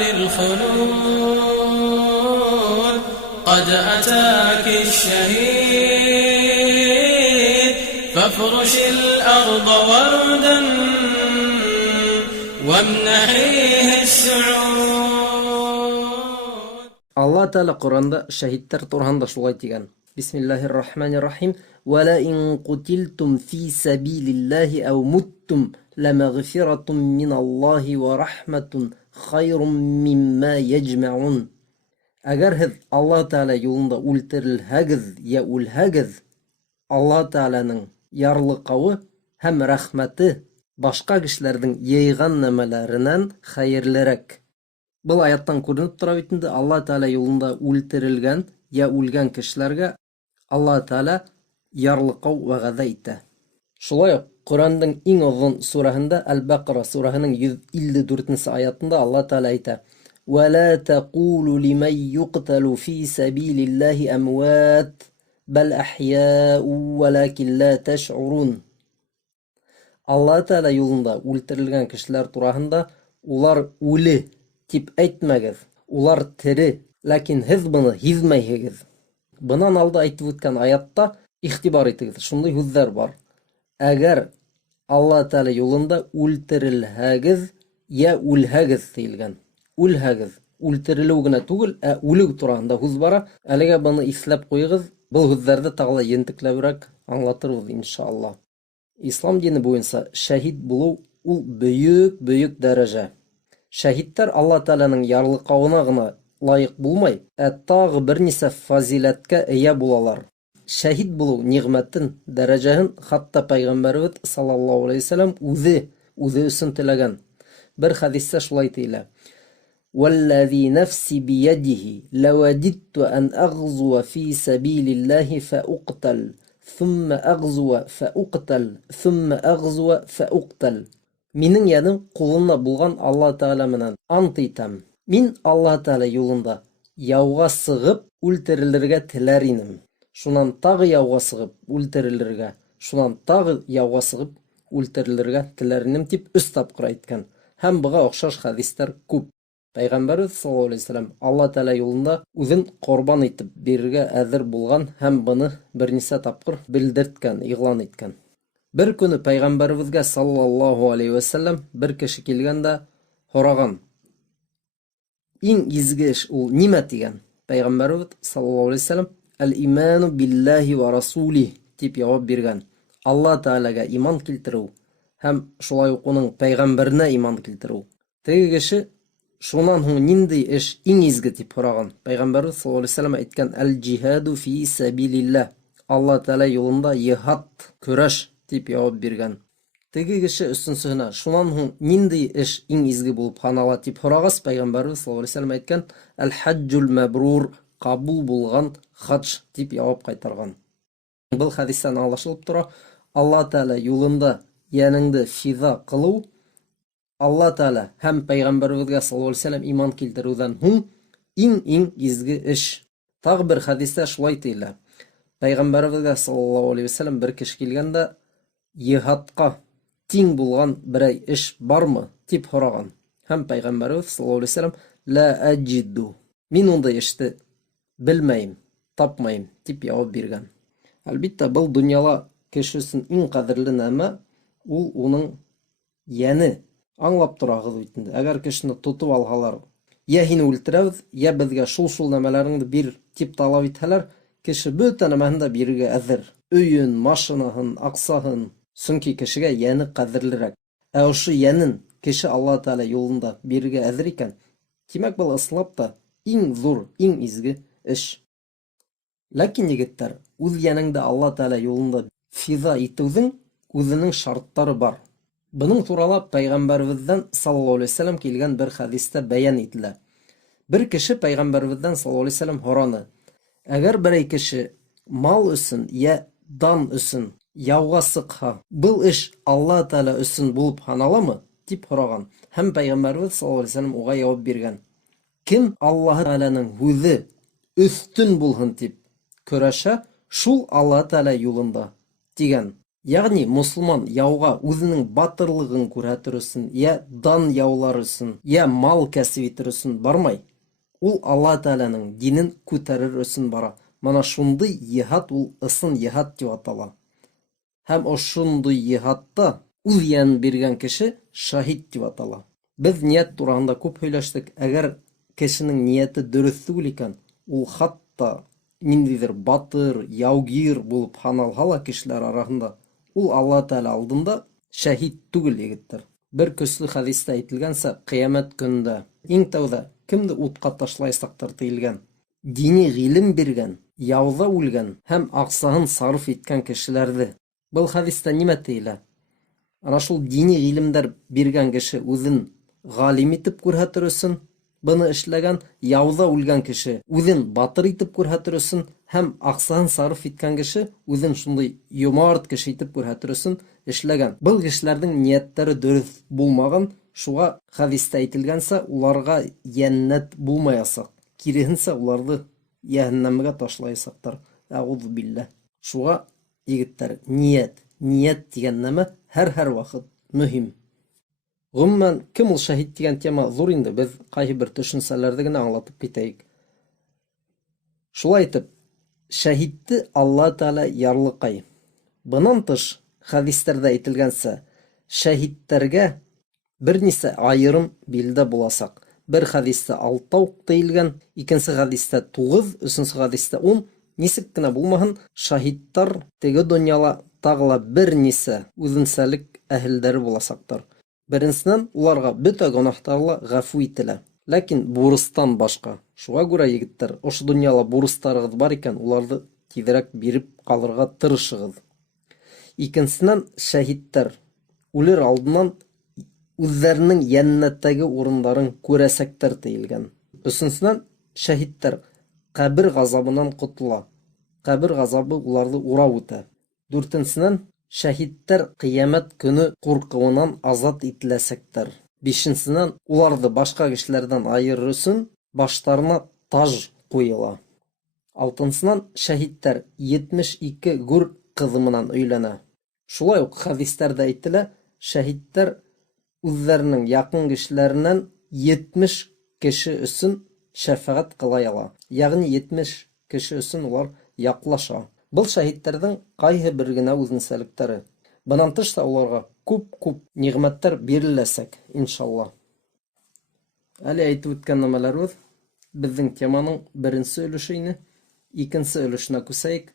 دار الخلود قد أتاك الشهيد فافرش الأرض وردا وامنحيه السعود. الله تعالى قرآن شهيدتر ترهن شلغي تيغان. بسم الله الرحمن الرحيم. ولئن قتلتم في سبيل الله أو متم لمغفرة من الله ورحمة خير مما يجمعون. Agar һез Аллаһ Таала юлында үлтерелһәгез я үлһәгез, Аллаһ Тааланың ярлыҡауы һәм рәхмәте башҡа кешеләрҙең йыйған нәмәләренән хәйерлерәк. Был аяттан күренеп тора бит инде, Аллаһ Таала юлында үлтерелгән я үлгән кешеләргә Аллаһ Таала ярлыҡау вәғәҙә итә. Шулай уҡ Ҡурандың иң оҙон сураһында, Әл-Баҡара сураһының 154-нсе аятында Аллаһ Таала әйтә: ولا تقولوا لمن يقتل في سبيل الله أموات بل أحياء ولكن لا تشعرون. Аллаһ Таала юлында үлтерелгән кешеләр тураһында улар үле тип әйтмәгеҙ, улар тере, ләкин һеҙ быны һиҙмәйһегеҙ. Бынан алда әйтеп үткән аятта ихтибар итегеҙ, шундай һүҙҙәр бар. Әгәр Аллаһ Таала юлында үлтерелһәгеҙ я үлһәгеҙ тиелгән. Үлһәгеҙ, үлтерелеү генә түгел, ә үлеү тураһында һүҙ бара. Әлегә быны иҫләп ҡуйығыҙ, был һүҙҙәрҙе тағы ла ентекләүерәк аңлатырбыҙ иншааллах. Ислам дине буйынса шәһид булыу ул бөйөк дәрәжә. Шәһидтәр Аллаһ Тааланың ярлыҡауына ғына лайыҡ булмай, ә тағы бер нисә фазиләткә эйә булалар. Шәһид булыу ниғмәтен, дәрәжәһен хатта Пәйғәмбәребеҙ саллаллаһу алейхи ва саллям үҙе өсөн теләгән. Бер хәҙистә шулай тиелә: والذي نفسي بيده لوددت أن أغزو في سبيل الله فأقتل ثم أغزو فأقتل ثم أغزو فأقتل. Минең яным ҡулында булған Аллаһ Таала менән ант итәм. Мин Аллаһ Таала юлында яуға сығып үлтерелергә теләр инем. Шунан тағы яуға сығып үлтерелергә, шунан тағы яуға сығып үлтерелергә теләр инем тип 3 тапҡыр әйткән. Һәм быға оҡшаш хәҙистәр күп. Пәйғәмбәрбеҙ саллаллаһу алейхи ва саллям Аллаһ Таала юлында үҙен ҡорбан итеп бирергә әҙер булған һәм быны бер нисә тапҡыр белдерткән, иғлан иткән. Бер көнө Пәйғәмбәребеҙгә саллаллаһу алейхи ва саллям бер кеше килгәндә һораған: иң изге эш ул нимә тигән? Пәйғәмбәребеҙ саллаллаһу алейхи ва саллям: «Әл-иману биллаһи ва расулиһ» тип яуап биргән. Аллаһ Таалага иман килтереү һәм шулай уҡ уның пәйғәмбәренә иман килтереү. Теге кеше шунан һуң ниндәй эш иң изге тип һораған. Пәйғәмбәрбеҙ саллаллаһу алейхи ва саллям әйткән: «Әл-джиһаду фи сабилилләһ». Аллаһ Таала юлында йыһад, көрәш тип яуап биргән. Теге кеше өсөнсөһөнә: шунан һуң ниндәй эш иң изге булып һанала тип һорағас, Пәйғәмбәрбеҙ саллаллаһу алейхи ва саллям әйткән: «Әл-хаджул мәбрур», ҡабул булған хадж тип яуап ҡайтарған. Был хәҙистән аңлашылып тора, Аллаһ Таала юлында йәнеңде фиҙа ҡылыу Аллаһ Таала һәм Пәйғәмбәребеҙгә саллаллаһу алейхи ва саллям иман килтереүҙән һуң иң изге эш. Тағы бер хәҙистә шулай тиелә. Пәйғәмбәребеҙгә саллаллаһу алейхи ва саллям бер кеше килгәндә йыһадҡа тиң булған берәй эш бармы тип һораған. Һәм Пәйғәмбәребеҙ саллаллаһу алейхи ва саллям: «Ла аджиду». Мин ундай эште белмәйем, тапмайым тип яуап биргән. Әлбиттә, был донъяла кеше өсөн иң ҡәҙерле нәмә ул уның йәне. Аңлап торағыҙ бит инде. Әгәр кешене тотоп алһалар, йә һине үлтерәбеҙ, йә беҙгә шул нәмәләреңде бир тип талап итһәләр, кеше бөтә нәмәһен дә бирергә әҙер. Өйөн, машинаһын, аҡсаһын. Сөнки кешегә йәне ҡәҙерлерәк. Ә ошо йәнен кеше Аллаһ Таала юлында бирергә әҙер икән. Тимәк, был ысынлап та иң ҙур, иң изге эш. Ләкин, егеттәр, үҙ йәнеңде Аллаһ Таала юлында фиҙа итеүҙең үҙенең шарттары бар. Бының турала Пәйғәмбәребеҙҙән саллаллаһу алейхи ва саллям килгән бер хәҙистә бәйән ителә. Бер кеше Пәйғәмбәребеҙҙән саллаллаһу алейхи ва саллям һораны: әгәр берәй кеше мал өсөн йә дан өсөн яуға сыҡһа, был эш Аллаһ Таала өсөн булып һаналамы? Тип һораған. Һәм Пәйғәмбәребеҙ саллаллаһу алейхи ва саллям уға яуап биргән: кем Аллаһ Тааланың һүҙе өҫтөн булһын тип көрәшә, шул Аллаһ Таала юлында тигән. Ягъни мусулман яуға үзенең батырлыгын күрһәтер өсөн, я дан яулар өсөн, я мал кәсеп итер өсөн бармай. Ул Алла Тәгаләнең динен күтәрер өсөн бара. Мана шундый йихад ул ысын йихад дип атала. Һәм ошондый йихадта үз янын биргән кеше шаһид дип атала. Без ният турында күп һөйләштек. Әгәр кешенең нияте дөрес түгел икән, ул хатта ниндидер батыр, яугир булып һаналһа ла кешеләр арасында, ул Алла Тәгалә алдында шаһид түгел, егеттер. Бер көсле хәдистә әйтелгәнсә, кыямәт көндә иң тәүҙә кемде утҡа ташлайсаҡтар тиелгән? Дини ғилем биргән, яуҙа үлгән һәм аҡсаһын сарыф иткән кешеләрҙе. Был хәдистә нимә тиелә? Ана шул дини ғилемдәр биргән кеше үҙен ғалим итеп күрһәтер өсөн быны эшләгән, яуҙа үлгән кеше үҙен батыр итеп күрһәтер өсөн һәм аҡсаһын сарыф иткән кеше үҙен шундай йомарт кеше итеп күрһәтер өсөн эшләгән. Был кешеләрҙең ниәттәре дөрөҫ булмаған, шуға хәдистә әйтелгәнсә, уларға йәннәт булмаясаҡ. Киреһенсә, уларҙы йәһәннәмгә ташлаясаҡтар. Әғүҙ билләһ. Шуға, егеттәр, ниәт тигән нәмә һәр ваҡыт мөһим. Ғөмүмән, кем ул шаһид тигән тема ҙур инде, беҙ ҡайһы бер төшөнсәләрҙе генә аңлатып китәйек. Шулай итеп, шаһидты Алла Тәгалә ярлыҡай. Бынан тыш, хәдистәрҙә әйтелгәнсә, шаһидтәргә бер нисә айырым билдә буласаҡ. Бер хәдистә 6 тейелгән, икенсе хәдистә 9, өсөнсө хәдистә 10. Нисек кенә булмаһын, шаһидтар теге донъяла тағы ла бер нисә үҙенсәлек әһелдәре буласаҡтар. Беренсенән, уларға бөтә гонаһтары ғәфү ителә. Ләкин бурыстан башҡа. Шуға күрә, егеттәр, ошо донъяла бурыстарығыҙ бар икән, уларҙы тиҙерәк биреп ҡалырға тырышығыҙ. Икенсенән, шаһидтар үлер алдынан үҙҙәренең йәннәттәге урындарын күрәсәктәр тейелгән. Өсөнсөнән, шаһидтар ҡәбер ғазабынан ҡотола. Ҡәбер ғазабы уларҙы урап үтә. Дүртенсенән, шаһидтар ҡиәмәт көнө ҡурҡыуынан азат ителәсәктәр. Бишенсенән, уларҙы башҡа кешеләрҙән айырыр өсөн баштарына таж ҡуйыла. Алтынсынан, шаһидтар 72 гүр ҡыҙы менән өйләнә. Шулай уҡ хәдистәрҙә әйтелә, шаһидтар үҙҙәренең яҡын кешеләренән 70 кеше өсөн шәфәғәт ҡылай ала. Яғни 70 кеше өсөн улар яҡлаша. Был шаһидтәрҙең ҡайһы бер генә үҙенсәлектәре. Бынан тыш та уларға күп ниғмәттәр биреләсәк, иншалла. Әле әйтеп үткән нәмәләребеҙ беҙҙең теманың беренсе өлөшө ине. Икенсе өлөшөнә күсәйек.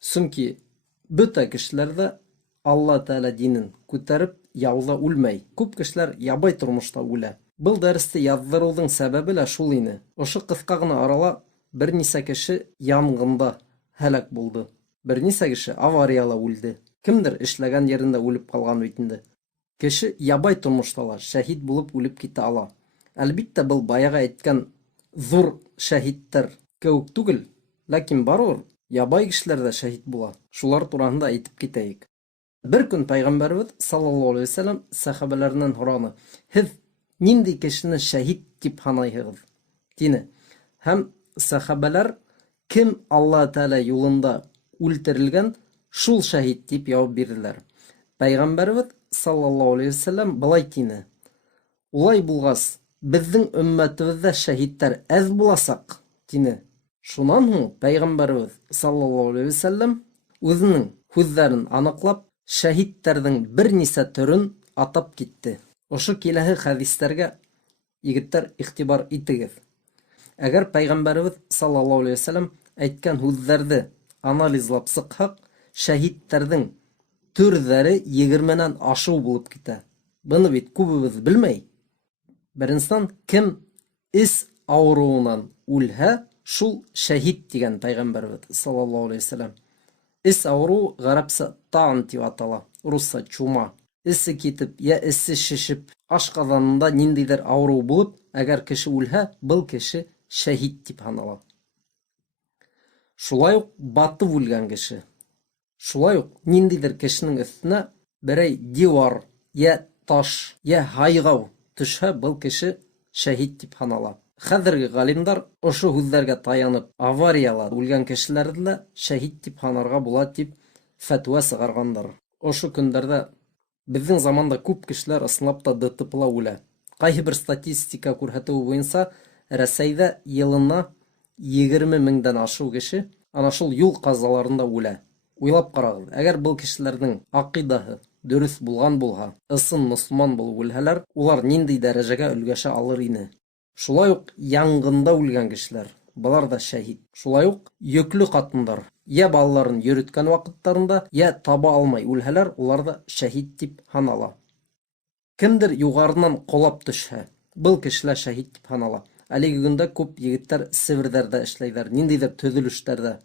Сөнки бөтә кешеләрҙә Алла Тәгалә динен күтәреп яуҙа үлмәй. Күп кешеләр ябай тормошта үлә. Был дәресте яҙҙырыуҙың сәбәбе лә шул ине. Ошо ҡыҫҡа ғына арала бер нисә кеше янғында һәләк булды. Бер нисә кеше аварияла үлде. Кемдер эшләгән ерендә үлеп ҡалған бит инде. Кеше ябай тормоштала шаһид булып үлеп китә ала. Әлбиттә, был баяғы әйткән ҙур шаһидтар кеүек түгел, ләкин барыр ябай кешеләр ҙә шаһид була. Шулар тураһында әйтеп китәйек. Бер көн Пәйғәмбәребеҙ саллаллаху алейхи ва саллям сахабаларынан һораны: "Һеҙ ниндәй кешене шаһид дип һанайһығыҙ?" тине. Һәм сахабалар кем Алла Тәгалә юлында үлтерелгән, шул шаһид дип яуап бирҙеләр. Пәйғәмбәребеҙ саллаллаху алейхи ва саллям былай тине: "Улай булғас, беҙҙең өммәтебеҙҙә шаһидтар әҙ буласаҡ", тине. Шунан һуң Пәйғәмбәребеҙ саллаллаху алейхи ва саллям үҙенең һүҙҙәрен аныҡлап, шаһидтарҙың бер нисә төрөн атап китте. Ошо киләһе хәдистәргә, егеттәр, иғтибар итегеҙ. Әгәр Пәйғәмбәребеҙ саллаллаху алейхи ва саллям әйткән һүҙҙәрҙе анализлап сыҡһаҡ, шаһидтарҙың төрҙәре 20-нән ашыу булып китә. Быны бит күбебеҙ белмәй. Беренсенән, кем эс ауырыуынан үлһә, шул шаһид тигән Пәйғәмбәребеҙ саллаллаху алейхи ва саллям. Эс ауырыу ғәрәпсә та'n тип атала, русса чума. Эсе китеп, йә эсе шешеп, ашҡаҙанында ниндәйҙер ауырыу булып, әгәр кеше үлһә, был кеше шаһид тип һанала. Шулай уҡ батып үлгән кеше. Шулай уҡ ниндәйҙер кешенең өҫтөнә берәй дивар, йә таш, йә һайғау төшһә, был кеше шаһид тип һанала. Хәҙерге ғалимдар ошо һүҙҙәргә таянып, аварияла үлгән кешеләрҙе лә шаһид тип һанарға була тип фәтүә сығарғандар. Ошо көндәрдә безнең заманда күп кешеләр ысынлап та ДТП-ла үлә. Кайһы бер статистика күрһәтүе буенча, Рәсәйдә йылына 20 меңдән ашыу кеше ана шул юл казаларында үлә. Уйлап карагыз, әгәр был кешеләрнең акыйдаһы дөрес булган булһа, ысын мөселман булып үлһәләр, улар нинди дәрәҗәгә өлгәшә алыр ине? Шулай ук янгында үлгән кешеләр, булар да шәһид. Шулай ук йөкле катындар, я балаларын йөрөткән вакыттарында, я таба алмай үлһәләр, улар да шәһид дип һанала. Кемдер югарынан колап төшһә, был кешеләр шәһид дип һанала. Әлеге көндә күп егетләр Себердәрдә эшләйләр, ниндидер төзелештәрдә.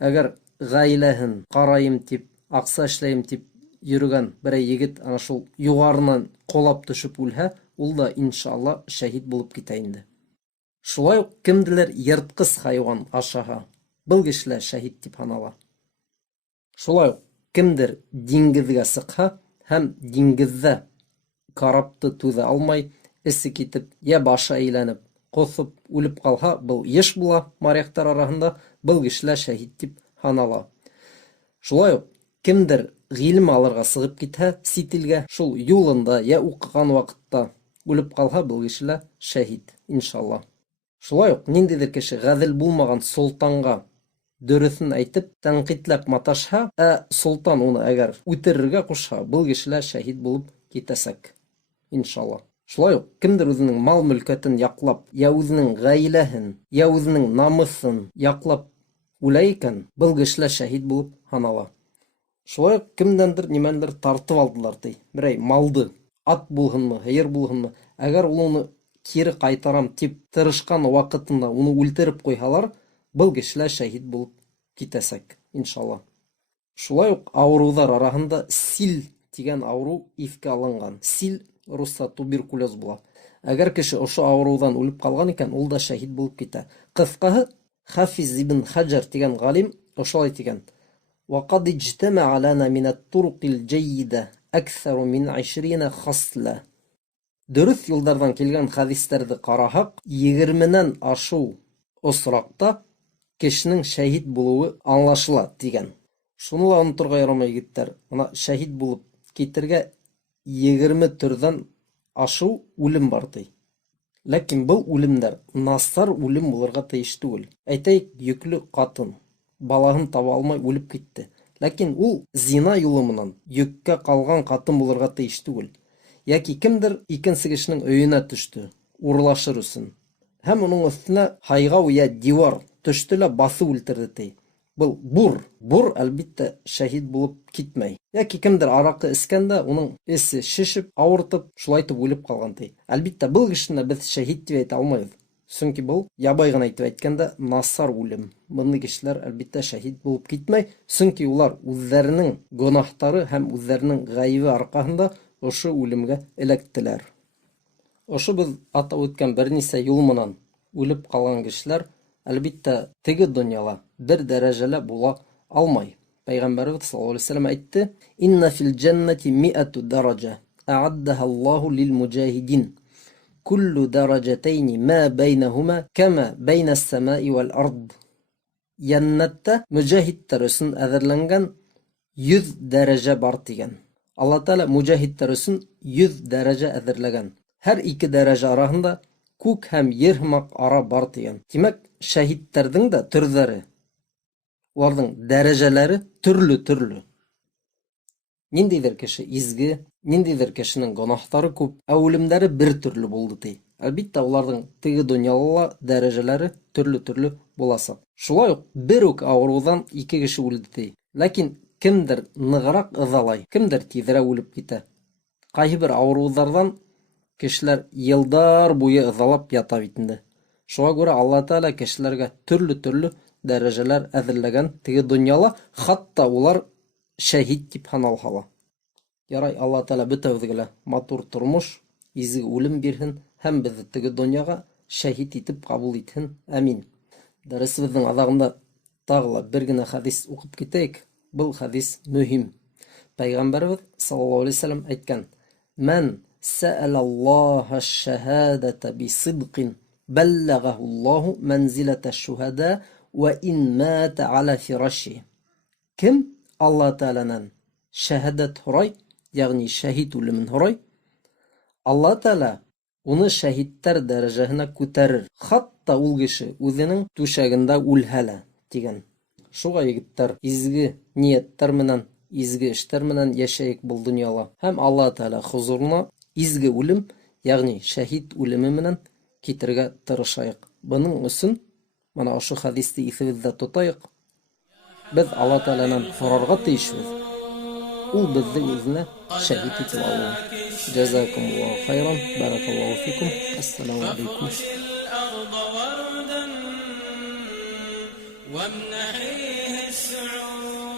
Әгәр гаиләһен карайым дип, акса эшләйм дип йөргән берәй егет ана шул югарынан колап төшеп үлһә, ул да иншалла шәһид булып китә инде. Шулай ук кемдер йырткыс хайван ашаһа, был кешеләр шәһид дип һанала. Шулай ук кемдер диңгеҙгә сыҡһа һәм диңгеҙҙә карапты түҙә алмай, эсе китеп, я башы әйләнеп, ҡоҫоп, үлеп ҡалһа, был йыш була моряктар араһында, был кешеләр шәһид дип һанала. Шулай ук кемдер ғилем алырға сығып китһә, сит илгә, шул юлында, я уҡыған ваҡытта үлеп ҡалһа, был кешеләр шәһид, иншалла. Шулай ук ниндейҙер кеше ғәҙел булмаған солтанға дөрөҫөн әйтеп, тәнҡитләп маташһа, солтан уны әгәр үтерергә ҡушһа, был кешеләр шәһид булып китәсәк, иншалла. Шулай ук кемдер үҙенең мал-мөлкәтен яҡлап, я үҙенең ғаиләһен, я үҙенең намыҫын яҡлап үлә икән, был кешеләр шәһид булып һанала. Шулай ук кемдәндер нимәндер тартып алдылар, ти. Берәй малды, ат булһынмы, һыйыр булһынмы, әгәр ул уны кире ҡайтарам тип тырышҡан ваҡытында уны үлтереп ҡуйһалар, был кешеләр шәһид булып китәсәк, иншалла. Шулай ук ауырыуҙар араһында сил тигән ауырыу иҫкә алынған. Сил русса туберкулез була. Әгәр кеше ошо ауырыуҙан үлеп ҡалған икән, ул да шәһид булып китә. Ҡыҫҡаһы, Хафиз ибн Хаджар тигән ғалим ошолай тигән: وقد اجتمع لنا من الطرق الجيدة أكثر من 20 خصلة. Дөрөҫ юлдарҙан килгән хәҙистәрҙе ҡараһаҡ, 20-нән ашыу осраҡта кешенең шәһид булыуы аңлашыла тигән. Шуны ла оноторға ярамай, егеттәр. Ана шәһид булып китергә 20 төрҙән ашыу үлем бар, ти. Ләкин был үлемдәр насар үлем булырға тейеш түгел. Әйтәйек, йөклө ҡатын балаһын таба алмай үлеп китте. Ләкин ул зина юлы менән йөккә ҡалған ҡатын булырға тейеш түгел. Яки кемдер икенсе кешенең өйөнә төштө, урлашыр өсөн. Һәм уның өҫтөнә һайғау я дивар төштө лә баҫып үлтерҙе, ти. Был бур. Бур, әлбиттә, шәһид булып китмәй. Яки кемдер араҡы эскәндә, уның эсе шешеп, ауыртып, шулайтып үлеп ҡалған, ти. Әлбиттә, был кешене беҙ шәһид тип әйтә алмайбыҙ. Сөнки был, ябай ғына итеп әйткәндә, насар үлем. Бындай кешеләр, әлбиттә, шәһид булып китмәй, сөнки улар үҙҙәренең гонаһтары һәм үҙҙәренең ғәйебе арҡаһында ошо үлемгә эләктеләр. Ошо беҙ атап үткән бер нисә юл менән үлеп ҡалған кешеләр, әлбиттә, теге донъяла бер дәрәжәлә була алмай. Пәйғәмбәребеҙ саллаллаху алейхи ва саллям әйтте: «Инна фил джаннати миату даража, а'аддаха Аллаху лил муджахидин. Куллу даражатайни ма байнахума кама байна ас-самаи вал ард». Яннатта муджахидтар өсөн әҙерләнгән 100 дәрәжә бар тигән. Алла Тәғәлә муджахидтар өсөн 100 дәрәжә әҙерләгән. Һәр 2 дәрәжә араһында күк һәм ер һымаҡ ара бар тигән. Тимәк, шәһиттәрҙең дә төрҙәре, уларҙың дәрәжәләре төрлө-төрлө. Ниндәйҙер кеше изге, ниндәйҙер кешенең гонаһтары күп, ә үлемдәре бер төрлө булды, ти. Әлбиттә, уларҙың теге донъяла дәрәжәләре төрлө-төрлө буласаҡ. Шулай уҡ бер үк ауырыуҙан 2 кеше үлде, ти. Ләкин кемдер нығыраҡ ыҙалай, кемдер тиҙерәк үлеп китә. Ҡайһы бер ауырыуҙарҙан кешеләр йылдар буйы ыҙалап ята бит инде. Шуға күрә Алла Тәғәлә кешеләргә төрлө-төрлө дәрәжәләр әҙерләгән теге донъяла, хатта улар шәһид тип һаналһа. Ярай, Алла Тәғәлә бөтәбеҙгә лә матур тормош, изге үлем бирһен һәм беҙҙе теге донъяға шәһид итеп ҡабул итһен. Әмин. Дәресебеҙҙең аҙағында тағы ла бер генә хәдис уҡып китәйек. Был хәдис мөһим. Пәйғәмбәребеҙ саллаллаху алейхи ва саллям әйткән: «Мән сәәлә Аллаһа аш-шаһадата би-сидҡин бәлләғәһу Аллаһу мәнзиләтә аш-шуһадаа ва ин мата ала фираши». Кем Алла Тәғәләнән шәһәдәт һорай, ягъни шәһид үлемен һорай, Алла Тәала уны шәһиттәр дәрәҗәһенә күтәрер. Хатта ул кеше үзенең түшәгендә үлһә лә дигән. Шуға егеттәр изге нияттәр менән, изге эштәр менән яшәйек был дөньяла. Һәм Алла Тәала хузурына изге үлем, ягъни шәһид үлеме менән китергә тырышайык. Буның өсөн мана ошо хадисте иҫебеҙҙә тотайык. Беҙ Алла Тәаләнән һорарға тейешбеҙ. Ул беҙҙе үҙенә шәһид итеп алыуын. Джазакумуллаху хайран, баракаллаху фикум. Ассаламу алейкум. الأرض وردا وامنحيه السعود